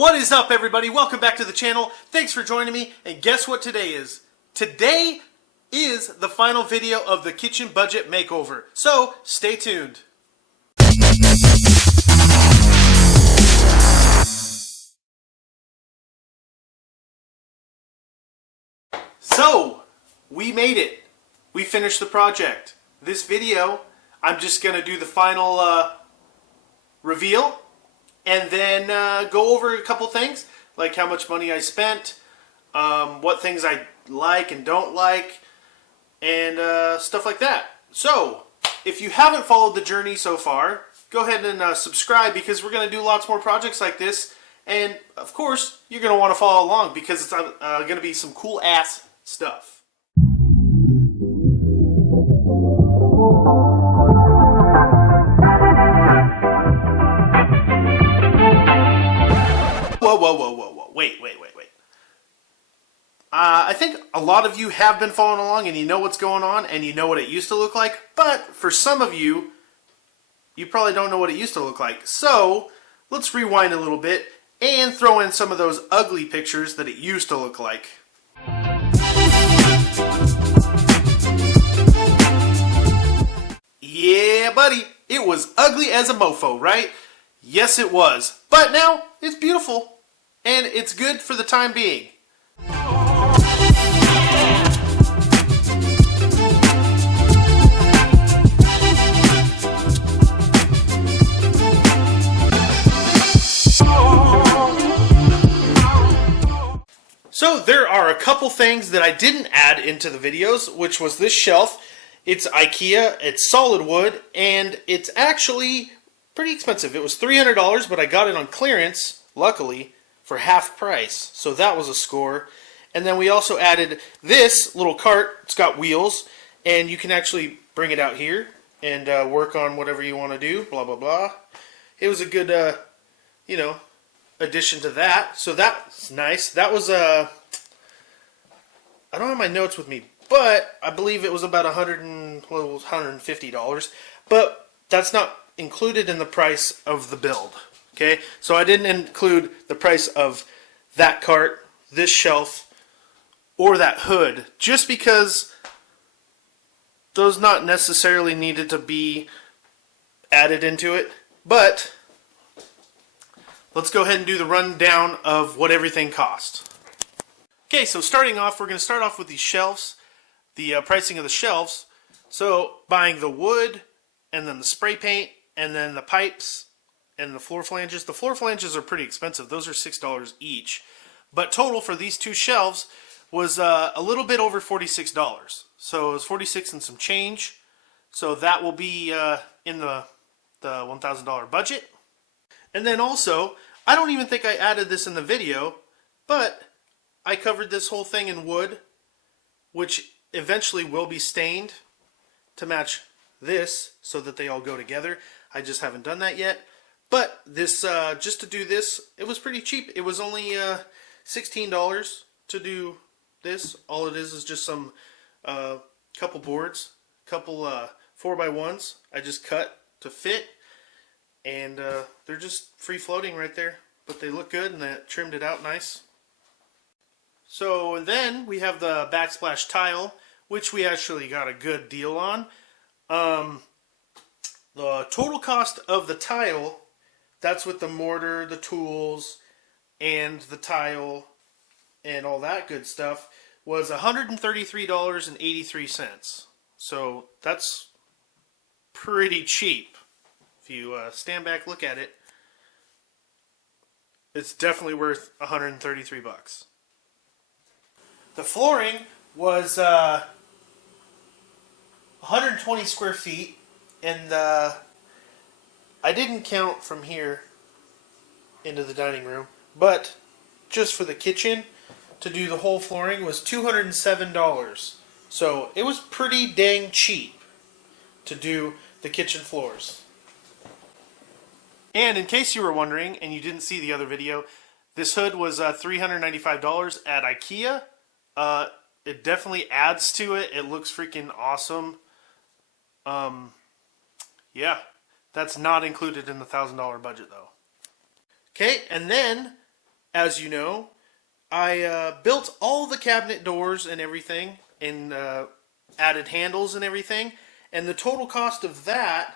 What is up, everybody? Welcome back to the channel. Thanks for joining me. And guess what today is? Today is the final video of the kitchen budget makeover. So stay tuned. So we made it. We finished the project. This video, I'm just going to do the final reveal. And then go over a couple things, like how much money I spent, what things I like and don't like, and stuff like that. So, if you haven't followed the journey so far, go ahead and subscribe, because we're going to do lots more projects like this. And, of course, you're going to want to follow along, because it's going to be some cool-ass stuff. Whoa. Wait. I think a lot of you have been following along and you know what's going on and you know what it used to look like. But for some of you, you probably don't know what it used to look like. So let's rewind a little bit and throw in some of those ugly pictures that it used to look like. Yeah, buddy. It was ugly as a mofo, right? Yes, it was. But now it's beautiful. And it's good for the time being. So there are a couple things that I didn't add into the videos, which was this shelf. It's IKEA, it's solid wood, and it's actually pretty expensive. It was $300, but I got it on clearance, luckily, for half price. So that was a score. And then we also added this little cart. It's got wheels, and you can actually bring it out here and work on whatever you want to do, blah, blah, blah. It was a good, addition to that. So that's nice. That was, I don't have my notes with me, but I believe it was about $150. But that's not included in the price of the build. Okay, so I didn't include the price of that cart, this shelf, or that hood, just because those not necessarily needed to be added into it. But let's go ahead and do the rundown of what everything cost. Okay, so starting off, we're going to start off with these shelves, the pricing of the shelves. So buying the wood, and then the spray paint, and then the pipes, and the floor flanges. The floor flanges are pretty expensive. Those are $6 each. But total for these two shelves was a little bit over $46. So it was $46 and some change. So that will be in the $1,000 budget. And then also, I don't even think I added this in the video, but I covered this whole thing in wood, which eventually will be stained to match this so that they all go together. I just haven't done that yet. But this, just to do this, it was pretty cheap. It was only $16 to do this. All it is just some couple boards, couple 4x1s. I just cut to fit, and they're just free floating right there. But they look good, and they trimmed it out nice. So and then we have the Backsplash Tile, which we actually got a good deal on. The total cost of the tile, that's with the mortar, the tools, and the tile, and all that good stuff, was $133.83. So that's pretty cheap. If you stand back, look at it, it's definitely worth 133 bucks. The flooring was 120 square feet, and I didn't count from here into the dining room, but just for the kitchen, to do the whole flooring was $207. So it was pretty dang cheap to do the kitchen floors. And in case you were wondering, and you didn't see the other video, this hood was $395 at IKEA. It definitely adds to it. It looks freaking awesome. Yeah. That's not included in the $1,000 budget, though. Okay, and then as you know, I built all the cabinet doors and everything, and added handles and everything, and the total cost of that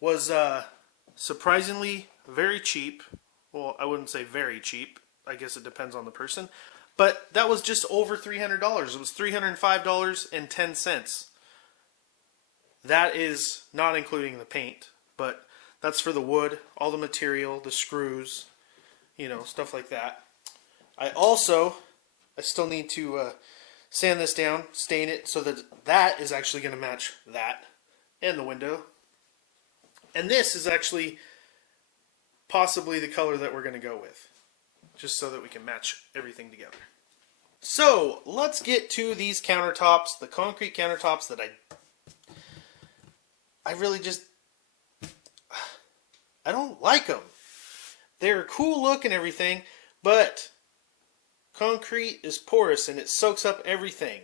was surprisingly very cheap. Well, I wouldn't say very cheap. I guess it depends on the person. But that was just over $300. It was $305.10. That is not including the paint, but that's for the wood, all the material, the screws, stuff like that. I still need to sand this down, stain it so that that is actually going to match that and the window. And this is actually possibly the color that we're going to go with, just so that we can match everything together. So let's get to these countertops, the concrete countertops that I really just, I don't like them. They're a cool look and everything, but concrete is porous and it soaks up everything,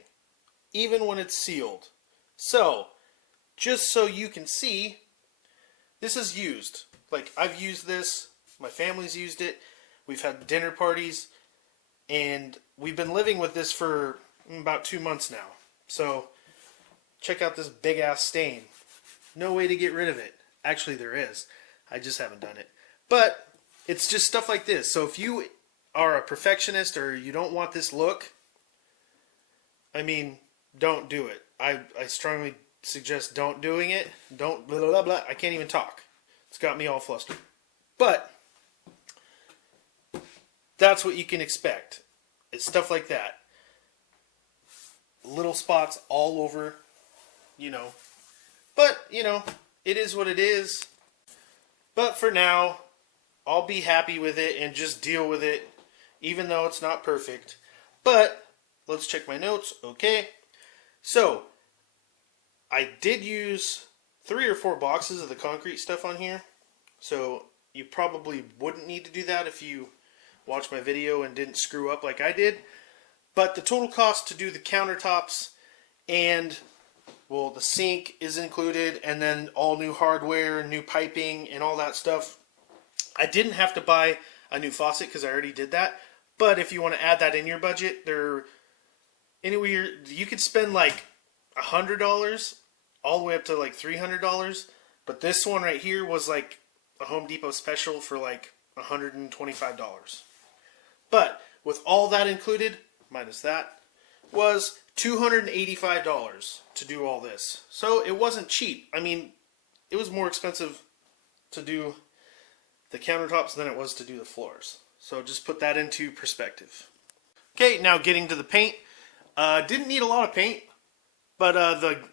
even when it's sealed. So, just so you can see, this is used. Like, I've used this, my family's used it, we've had dinner parties, and we've been living with this for about 2 months now. So, check out this big ass stain. No way to get rid of it. Actually, there is. I just haven't done it. But it's just stuff like this. So if you are a perfectionist or you don't want this look, I mean, don't do it. I strongly suggest don't doing it. Don't blah, blah, blah, blah. I can't even talk. It's got me all flustered. But that's what you can expect. It's stuff like that. Little spots all over, But, it is what it is. But for now, I'll be happy with it and just deal with it, even though it's not perfect. But, let's check my notes. Okay. So, I did use 3 or 4 boxes of the concrete stuff on here. So, you probably wouldn't need to do that if you watched my video and didn't screw up like I did. But the total cost to do the countertops and, well, the sink is included, and then all new hardware, new piping, and all that stuff. I didn't have to buy a new faucet because I already did that. But if you want to add that in your budget, you could spend like $100 all the way up to like $300. But this one right here was like a Home Depot special for like $125. But with all that included, minus that, was $285 to do all this. So it wasn't cheap. I mean, it was more expensive to do the countertops than it was to do the floors. So just put that into perspective. Okay, now getting to the paint. Didn't need a lot of paint, but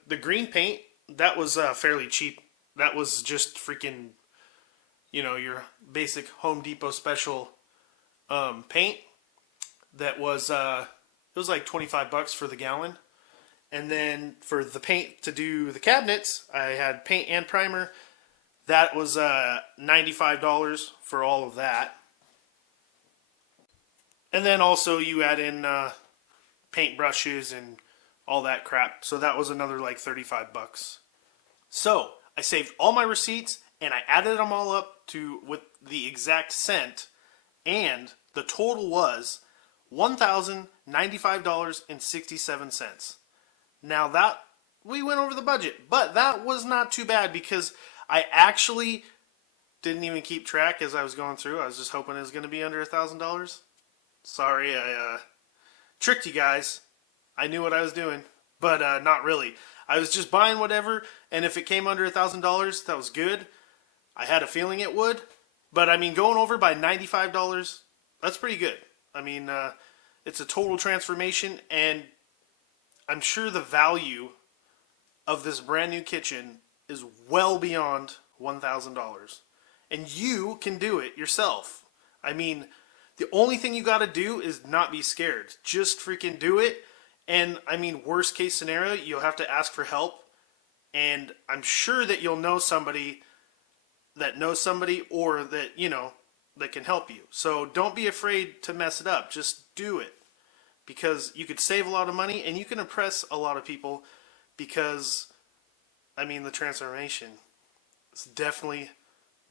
the green paint, that was fairly cheap. That was just freaking, your basic Home Depot special paint. That was it was like $25 for the gallon. And then for the paint to do the cabinets, I had paint and primer. That was $95 for all of that. And then also you add in paint brushes and all that crap. So that was another like $35. So I saved all my receipts and I added them all up with the exact cent, and the total was $1,095.67. Now that, we went over the budget, but that was not too bad because I actually didn't even keep track as I was going through. I was just hoping it was going to be under $1,000. Sorry, I tricked you guys. I knew what I was doing, but not really. I was just buying whatever, and if it came under $1,000, that was good. I had a feeling it would, but I mean, going over by $95, that's pretty good. I mean, it's a total transformation, and I'm sure the value of this brand new kitchen is well beyond $1,000. And you can do it yourself. I mean, the only thing you got to do is not be scared. Just freaking do it. And I mean, worst case scenario, you'll have to ask for help. And I'm sure that you'll know somebody that knows somebody, or that, that can help you. So don't be afraid to mess it up. Just do it. Because you could save a lot of money and you can impress a lot of people, because, I mean, the transformation is definitely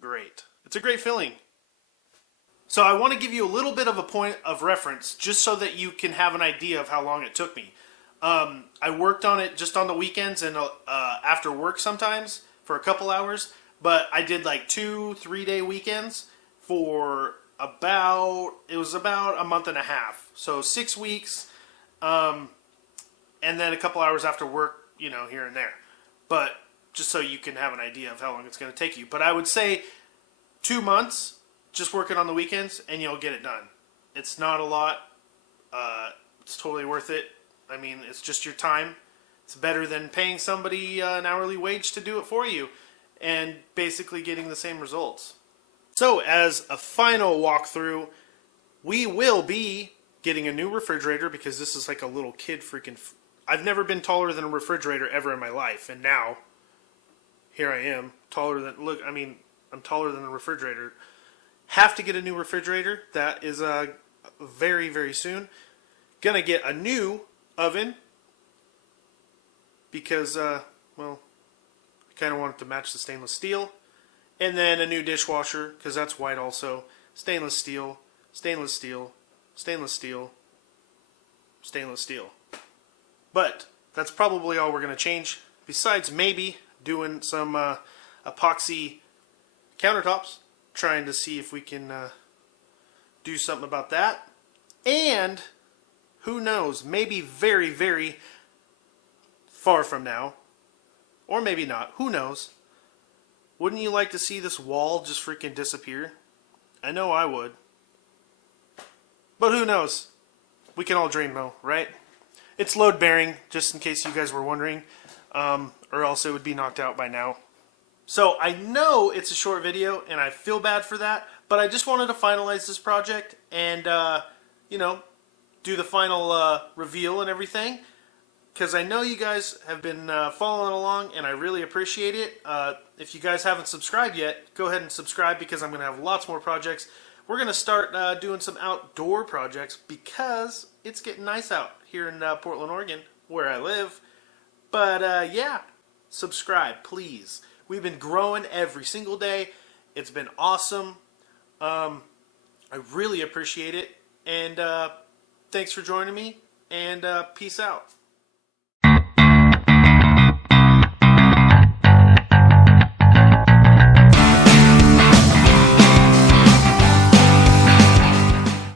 great. It's a great feeling. So I want to give you a little bit of a point of reference just so that you can have an idea of how long it took me. I worked on it just on the weekends and after work sometimes for a couple hours, but I did like 2-3 day weekends for it was about a month and a half. So 6 weeks, and then a couple hours after work, you know, here and there. But just so you can have an idea of how long it's going to take you. But I would say 2 months just working on the weekends and you'll get it done. It's not a lot. It's totally worth it. I mean, it's just your time. It's better than paying somebody an hourly wage to do it for you and basically getting the same results. So as a final walkthrough, we will be getting a new refrigerator because this is like a little kid freaking... I've never been taller than a refrigerator ever in my life, and now here I am, taller than... Look, I mean, I'm taller than a refrigerator. Have to get a new refrigerator. That is very, very soon. Gonna get a new oven because, well, I kind of want it to match the stainless steel. And then a new dishwasher because that's white also. Stainless steel, stainless steel, stainless steel, stainless steel. But that's probably all we're going to change. Besides maybe doing some epoxy countertops. Trying to see if we can do something about that. And who knows, maybe very, very far from now, or maybe not, who knows, wouldn't you like to see this wall just freaking disappear? I know I would. But who knows? We can all dream though, right? It's load bearing, just in case you guys were wondering, or else it would be knocked out by now. So I know it's a short video and I feel bad for that, but I just wanted to finalize this project and, you know, do the final reveal and everything. Because I know you guys have been following along and I really appreciate it. If you guys haven't subscribed yet, go ahead and subscribe because I'm going to have lots more projects. We're going to start doing some outdoor projects because it's getting nice out here in Portland, Oregon, where I live. But yeah, subscribe, please. We've been growing every single day. It's been awesome. I really appreciate it. And thanks for joining me. And peace out.